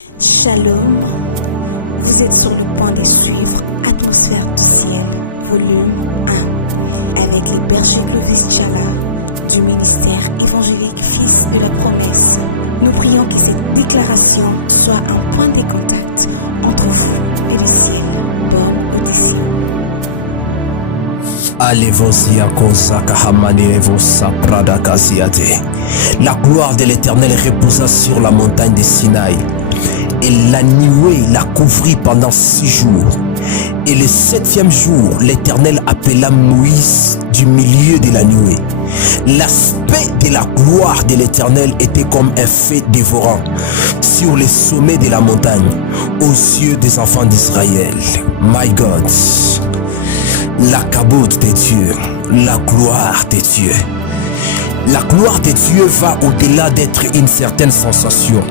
Shalom, vous êtes sur le point de suivre Atmosphère du ciel, volume 1, avec les bergers Clovis Tchala du ministère évangélique Fils de la Promesse. Nous prions que cette déclaration soit un point de contact entre vous et le ciel. Bonne audition. La gloire de l'Éternel reposa sur la montagne de Sinaï, et la nuée la couvrit pendant 6 jours. Et le 7e jour, l'Éternel appela Moïse du milieu de la nuée. L'aspect de la gloire de l'Éternel était comme un feu dévorant sur les sommets de la montagne, aux yeux des enfants d'Israël. My God, la cabote de Dieu, la gloire de Dieu. La gloire de Dieu va au-delà d'être une certaine sensation.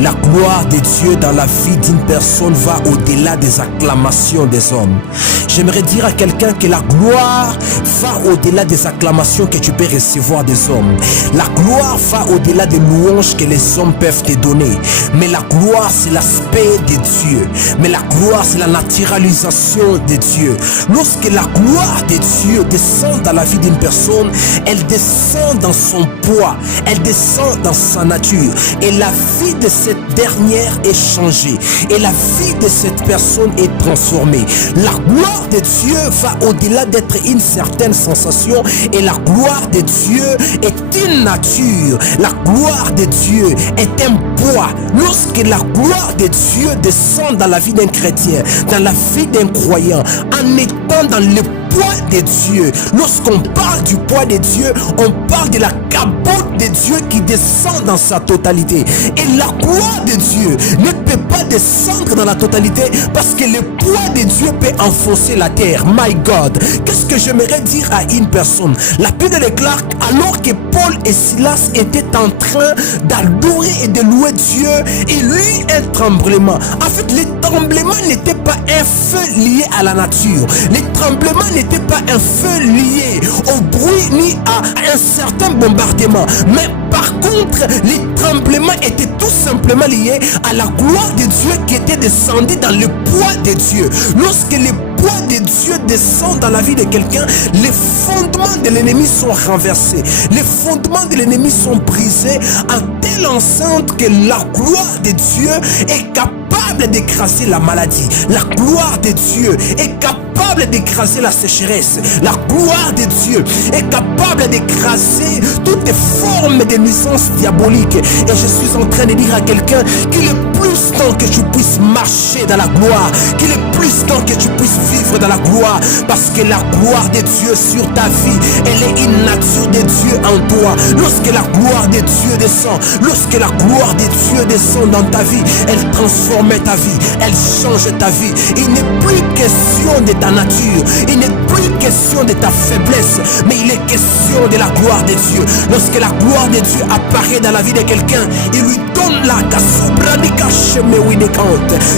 La gloire de Dieu dans la vie d'une personne va au-delà des acclamations des hommes. J'aimerais dire à quelqu'un que la gloire va au-delà des acclamations que tu peux recevoir des hommes. La gloire va au-delà des louanges que les hommes peuvent te donner. Mais la gloire, c'est l'aspect de Dieu. Mais la gloire, c'est la naturalisation de Dieu. Lorsque la gloire de Dieu descend dans la vie d'une personne, elle descend dans son poids, elle descend dans sa nature. Et la vie de cette dernière est changée. Et la vie de cette personne est transformée. La gloire de Dieu va au-delà d'être une certaine sensation. Et la gloire de Dieu est une nature. La gloire de Dieu est un poids. Lorsque la gloire de Dieu descend dans la vie d'un chrétien, dans la vie d'un croyant, en étant dans le poids de Dieu. Lorsqu'on parle du poids de Dieu, on parle de la capote de Dieu qui descend dans sa totalité. Et la gloire de Dieu ne peut pas descendre dans la totalité parce que le poids de Dieu peut enfoncer la terre. My God, qu'est-ce que j'aimerais dire à une personne? La Bible déclare, alors que Paul et Silas étaient en train d'adorer et de louer Dieu, il eut un tremblement. En fait, le tremblement n'était pas un feu lié à la nature. Le tremblement n'était pas un feu lié au bruit ni à un certain bombardement. Mais par contre, le tremblement était tout simplement lié à la gloire de Dieu qui était descendue dans le poids de Dieu. Lorsque le poids de Dieu descend dans la vie de quelqu'un, les fondements de l'ennemi sont renversés. Les fondements de l'ennemi sont brisés en telle enceinte que la gloire de Dieu est capable d'écraser la maladie. La gloire de Dieu est capable d'écraser la sécheresse. La gloire de Dieu est capable d'écraser toutes les formes de nuisance diabolique. Et je suis en train de dire à quelqu'un qu'il est plus temps que tu puisses marcher dans la gloire, qu'il est plus temps que tu puisses vivre dans la gloire, parce que la gloire de Dieu sur ta vie, elle est une nature de Dieu en toi. Lorsque la gloire de Dieu descend, lorsque la gloire de Dieu descend dans ta vie, elle transforme ta vie, elle change ta vie. Il n'est plus question de ta nature, il n'est plus question de ta faiblesse, mais il est question de la gloire de Dieu. Lorsque la gloire de Dieu apparaît dans la vie de quelqu'un, il lui donne la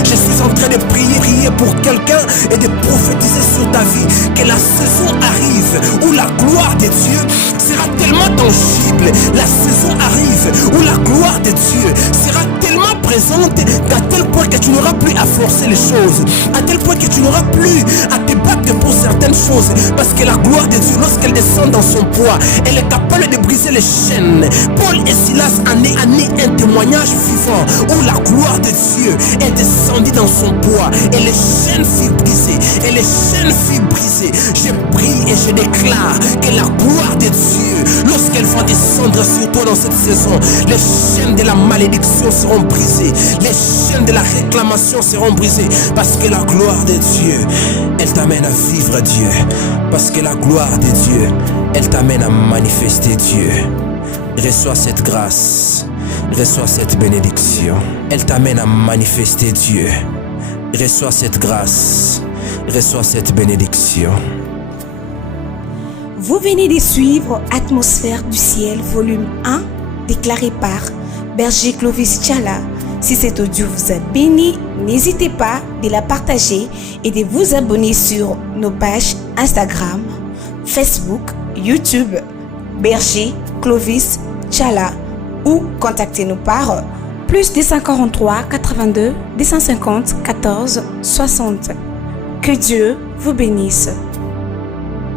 je suis en train de prier pour quelqu'un et de prophétiser sur ta vie que la saison arrive où la gloire de Dieu sera tellement tangible. La saison arrive où la gloire de Dieu sera tellement présente qu'à tel point que tu n'auras plus à forcer les choses, à tel point que tu n'auras plus à te battre pour certaines choses, parce que la gloire de Dieu, lorsqu'elle descend dans son poids, elle est capable de briser les chaînes. Paul et Silas en est un témoignage vivant où la gloire de Dieu est descendue dans son poids et les chaînes furent brisées. Et les chaînes furent brisées. Je prie et je déclare que la gloire de Dieu, lorsqu'elle va descendre sur toi dans cette saison, les chaînes de la malédiction seront brisées. Les chaînes de la réclamation seront brisées, parce que la gloire de Dieu, elle t'amène à vivre Dieu. Parce que la gloire de Dieu, elle t'amène à manifester Dieu. Reçois cette grâce, reçois cette bénédiction. Elle t'amène à manifester Dieu. Reçois cette grâce, reçois cette bénédiction. Vous venez de suivre Atmosphère du ciel, volume 1, déclaré par Berger Clovis Tchala. Si cet audio vous a béni, n'hésitez pas de la partager et de vous abonner sur nos pages Instagram, Facebook, YouTube, Berger Clovis Tchala, ou contactez-nous par Plus 243 82 250 14 60. Que Dieu vous bénisse.